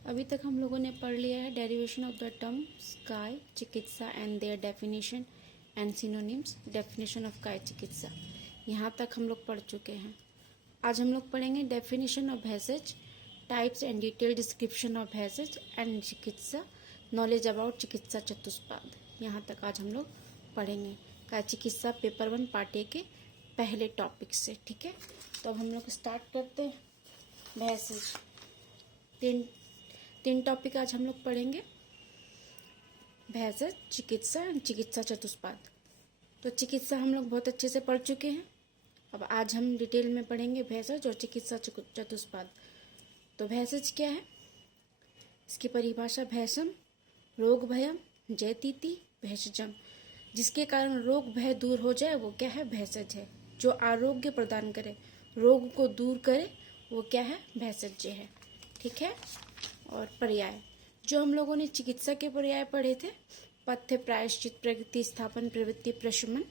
अभी तक हम लोगों ने पढ़ लिया है डेरिवेशन ऑफ द टर्म्स काय चिकित्सा and their definition and synonyms. Definition of काय चिकित्सा यहाँ तक हम लोग पढ़ चुके हैं। आज हम लोग पढ़ेंगे डेफिनेशन ऑफ भेषज, types and detail description of भेषज एंड चिकित्सा, नॉलेज अबाउट चिकित्सा चतुष्पाद। यहाँ तक आज हम लोग पढ़ेंगे काय चिकित्सा पेपर 1 पार्ट ए के पहले टॉपिक से। ठीक है, तो अब हम लोग स्टार्ट करते हैं। भेषज तीन टॉपिक आज हम लोग पढ़ेंगे, भेषज, चिकित्सा एंड चिकित्सा चतुष्पाद। तो चिकित्सा हम लोग बहुत अच्छे से पढ़ चुके हैं। अब आज हम डिटेल में पढ़ेंगे भेषज और चिकित्सा चतुष्पाद। तो भेषज क्या है, इसकी परिभाषा भेषम रोग भयम जयतीति भेषजम, जिसके कारण रोग भय दूर हो जाए वो क्या है, भेषज है। जो आरोग्य प्रदान करे, रोग को दूर करे, वो क्या है, भेषज है। ठीक है, और पर्याय जो हम लोगों ने चिकित्सा के पर्याय पढ़े थे, पथ्य प्रायश्चित प्रगति स्थापन प्रवृत्ति प्रशमन,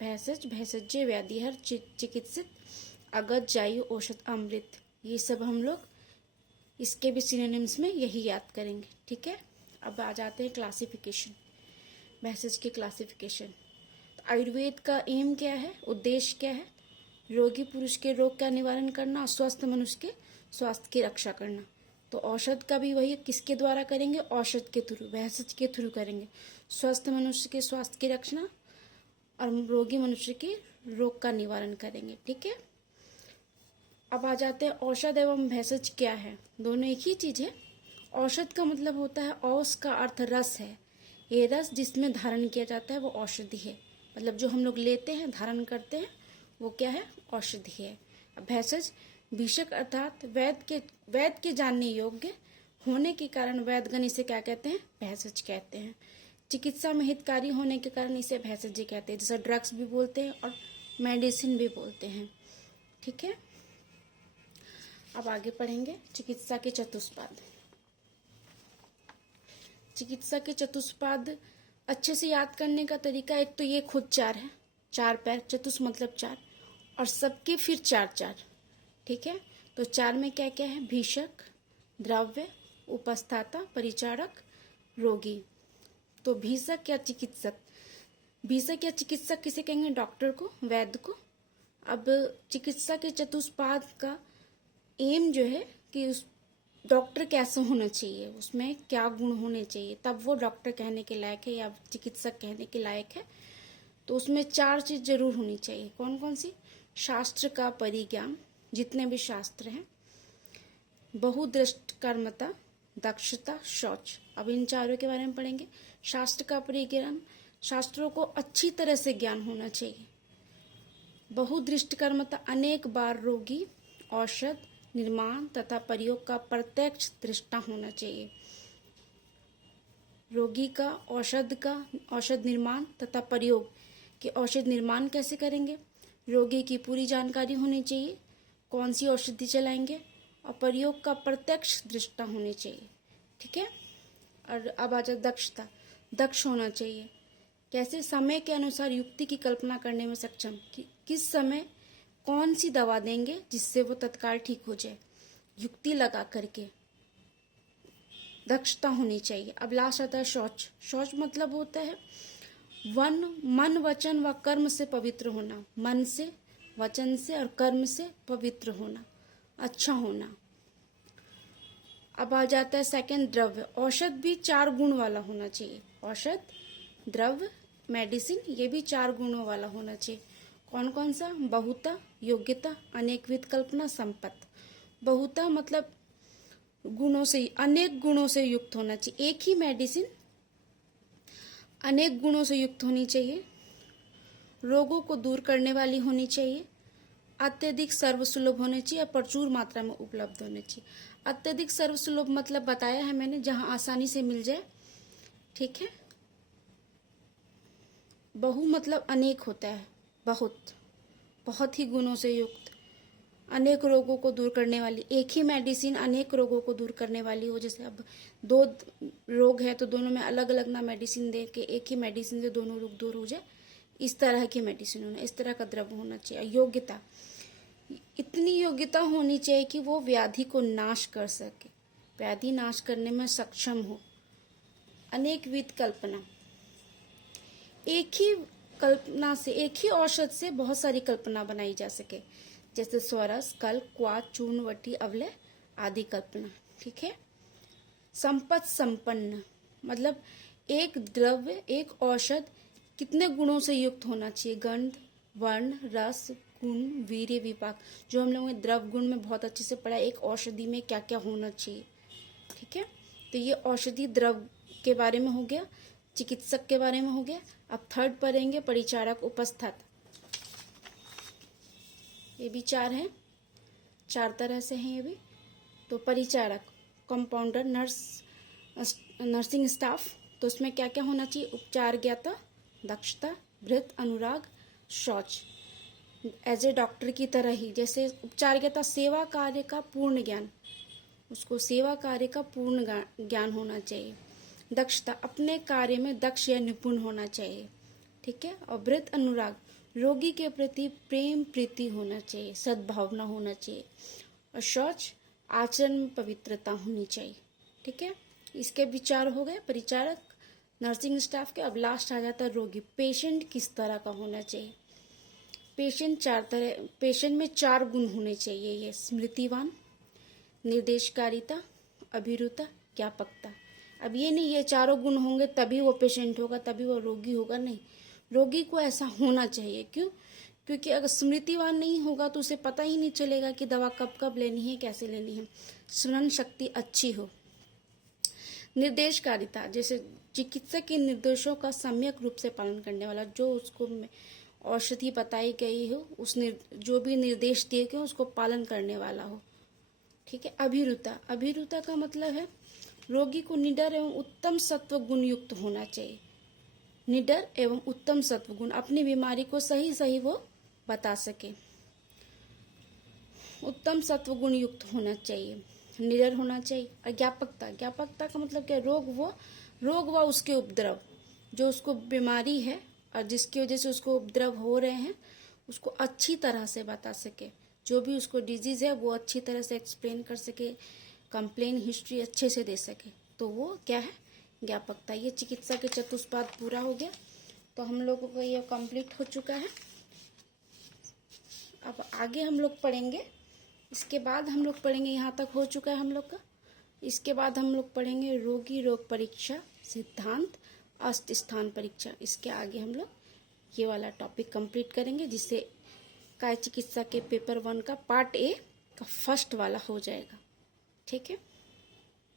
भेषज भेषज्य व्याधिहर चिकित्सित अगत जायु औषध अमृत, ये सब हम लोग इसके भी सिनोनिम्स में यही याद करेंगे। ठीक है, अब आ जाते हैं क्लासिफिकेशन, भेषज की क्लासिफिकेशन। तो आयुर्वेद का एम क्या है, उद्देश्य क्या है, रोगी पुरुष के रोग का निवारण करना, स्वस्थ मनुष्य के स्वास्थ्य की रक्षा करना। तो औषध का भी वही किसके द्वारा करेंगे, औषध के थ्रू, भेषज के थ्रू करेंगे। स्वस्थ मनुष्य के स्वास्थ्य की रक्षा और रोगी मनुष्य के रोग का निवारण करेंगे। ठीक है, अब आ जाते हैं औषध एवं भेषज क्या है। दोनों एक ही चीज है। औषध का मतलब होता है, औष का अर्थ रस है। ये रस जिसमें धारण किया जाता है वो औषधि है। मतलब जो हम लोग लेते हैं, धारण करते हैं, वो क्या है, औषधि है। भेषज भीषक अर्थात वैद्य के जानने योग्य होने के कारण वैद्यगण इसे क्या कहते हैं, भेषज कहते हैं। चिकित्सा में हितकारी होने के कारण इसे भेषज कहते हैं। जैसे ड्रग्स भी बोलते हैं और मेडिसिन भी बोलते हैं। ठीक है, अब आगे पढ़ेंगे चिकित्सा के चतुष्पाद। चिकित्सा के चतुष्पाद अच्छे से याद करने का तरीका, एक तो ये खुद चार है, चार पैर, चतुष मतलब चार, और सबके फिर चार चार। ठीक है, तो चार में क्या क्या है, भीषक, द्रव्य, उपस्थाता, परिचारक, रोगी। तो भीषक या चिकित्सक, भीषक या चिकित्सक किसे कहेंगे, डॉक्टर को, वैद्य को। अब चिकित्सा के चतुष्पाद का एम जो है कि उस डॉक्टर कैसे होना चाहिए, उसमें क्या गुण होने चाहिए, तब वो डॉक्टर कहने के लायक है या चिकित्सक कहने के लायक है। तो उसमें चार चीज जरूर होनी चाहिए। कौन कौन सी, शास्त्र का परिज्ञान, जितने भी शास्त्र हैं, बहुदृष्टकर्मता, दक्षता, शौच। अब इन चारों के बारे में पढ़ेंगे। शास्त्र का परिज्ञान, शास्त्रों को अच्छी तरह से ज्ञान होना चाहिए। बहुदृष्टकर्मता, अनेक बार रोगी औषध निर्माण तथा प्रयोग का प्रत्यक्ष दृष्टा होना चाहिए। रोगी का औषध निर्माण तथा प्रयोग के औषध निर्माण कैसे करेंगे, रोगी की पूरी जानकारी होनी चाहिए, कौन सी औषधि चलाएंगे, और प्रयोग का प्रत्यक्ष दृष्टा होनी चाहिए। ठीक है, और अब आ जाए दक्षता, दक्ष होना चाहिए। कैसे, समय के अनुसार युक्ति की कल्पना करने में सक्षम, कि किस समय कौन सी दवा देंगे जिससे वो तत्काल ठीक हो जाए, युक्ति लगा करके दक्षता होनी चाहिए। अब लास्ट आता है शौच। शौच मतलब होता है मन वचन व कर्म से पवित्र होना, मन से, वचन से और कर्म से पवित्र होना, अच्छा होना। अब आ जाता है सेकंड, द्रव्य। औषध भी चार गुण वाला होना चाहिए। औषध, द्रव्य, मेडिसिन, ये भी चार गुणों वाला होना चाहिए। कौन कौन सा, बहुता, योग्यता, अनेकविध कल्पना, संपत्ति। बहुता मतलब गुणों से, अनेक गुणों से युक्त होना चाहिए। एक ही मेडिसिन अनेक गुणों से युक्त होनी चाहिए, रोगों को दूर करने वाली होनी चाहिए, अत्यधिक सर्वसुलभ होने चाहिए और प्रचुर मात्रा में उपलब्ध होने चाहिए। अत्यधिक सर्वसुलभ मतलब बताया है मैंने, जहां आसानी से मिल जाए। ठीक है, बहु मतलब अनेक होता है, बहुत ही गुणों से युक्त, अनेक रोगों को दूर करने वाली। एक ही मेडिसिन अनेक रोगों को दूर करने वाली हो। जैसे अब दो रोग है तो दोनों में अलग अलग ना मेडिसिन दे के एक ही मेडिसिन से दोनों रोग दूर हो जाए, इस तरह की मेडिसिन होना, इस तरह का द्रव्य होना चाहिए। योग्यता, इतनी योग्यता होनी चाहिए कि वो व्याधि को नाश कर सके। व्याधि नाश करने में सक्षम हो। अनेकविध कल्पना, एक ही कल्पना से, एक ही औषध से बहुत सारी कल्पना बनाई जा सके, जैसे स्वरस, कल्प, क्वाथ, चूर्ण, वटी, अवलय आदि कल्पना। ठीक है। संपत् संपन्न, मतलब एक द्रव्य, एक औषध कितने गुणों से युक्त होना चाहिए? गंध, वर्ण, रस, गुण, वीर्य, विपाक, जो हम लोगों ने द्रव गुण में बहुत अच्छे से पढ़ा, एक औषधि में क्या क्या होना चाहिए। ठीक है। तो ये औषधि द्रव के बारे में हो गया, चिकित्सक के बारे में हो गया। अब थर्ड पढ़ेंगे परिचारक उपस्थित। ये भी चार हैं, चार तरह से हैं ये भी। तो Paricharak, compounder, nurse, nursing staff, तो उसमें क्या क्या होना चाहिए? उपचार ज्ञाता, दक्षता, वृत्त, अनुराग, शौच। एज ए डॉक्टर की तरह ही, जैसे उपचार ज्ञाता, सेवा कार्य का पूर्ण ज्ञान, उसको सेवा कार्य का पूर्ण ज्ञान होना चाहिए। दक्षता, अपने कार्य में दक्ष या निपुण होना चाहिए। ठीक है। और वृत्त, अनुराग, रोगी के प्रति प्रेम प्रीति होना चाहिए, सद्भावना होना चाहिए। और शौच, आचरण में पवित्रता होनी चाहिए। ठीक है। इसके विचार हो गए परिचारक, नर्सिंग स्टाफ के। अब लास्ट आ जाता है रोगी। पेशेंट किस तरह का होना चाहिए? पेशेंट में चार गुण होने चाहिए। ये स्मृतिवान, निर्देशकारिता, अभिरुता, ज्ञापकता। अब ये नहीं ये चारों गुण होंगे तभी वो पेशेंट होगा, तभी वो रोगी होगा, नहीं। रोगी को ऐसा होना चाहिए। क्यों? क्योंकि अगर स्मृतिवान नहीं होगा तो उसे पता ही नहीं चलेगा कि दवा कब कब लेनी है, कैसे लेनी है। स्मरण शक्ति अच्छी हो। निर्देशकारिता, जैसे चिकित्सक के निर्देशों का सम्यक रूप से पालन करने वाला, जो उसको औषधि बताई गई हो, जो भी निर्देश दिए गए उसको पालन करने वाला हो। ठीक है। अभिरुता, अभिरुता का मतलब है रोगी को निडर एवं उत्तम सत्व गुण युक्त होना चाहिए। निडर एवं उत्तम सत्व गुण, अपनी बीमारी को सही सही वो बता सके। उत्तम सत्व गुण युक्त होना चाहिए, निडर होना चाहिए। और ज्ञापकता, ज्ञापकता का मतलब क्या? रोग व उसके उपद्रव, जो उसको बीमारी है और जिसकी वजह से उसको उपद्रव हो रहे हैं, उसको अच्छी तरह से बता सके। जो भी उसको डिजीज है वो अच्छी तरह से एक्सप्लेन कर सके, कंप्लेन हिस्ट्री अच्छे से दे सके, तो वो क्या है? ज्ञापकता। ये चिकित्सा के चतुष्पाद पूरा हो गया। तो हम लोगों का ये कंप्लीट हो चुका है। अब आगे हम लोग पढ़ेंगे, इसके बाद हम लोग पढ़ेंगे, यहाँ तक हो चुका है हम लोग का। इसके बाद हम लोग पढ़ेंगे रोगी रोग परीक्षा सिद्धांत, अष्ट स्थान परीक्षा। इसके आगे हम लोग ये वाला टॉपिक कंप्लीट करेंगे, जिससे काय चिकित्सा के पेपर 1 का पार्ट ए का फर्स्ट वाला हो जाएगा। ठीक है।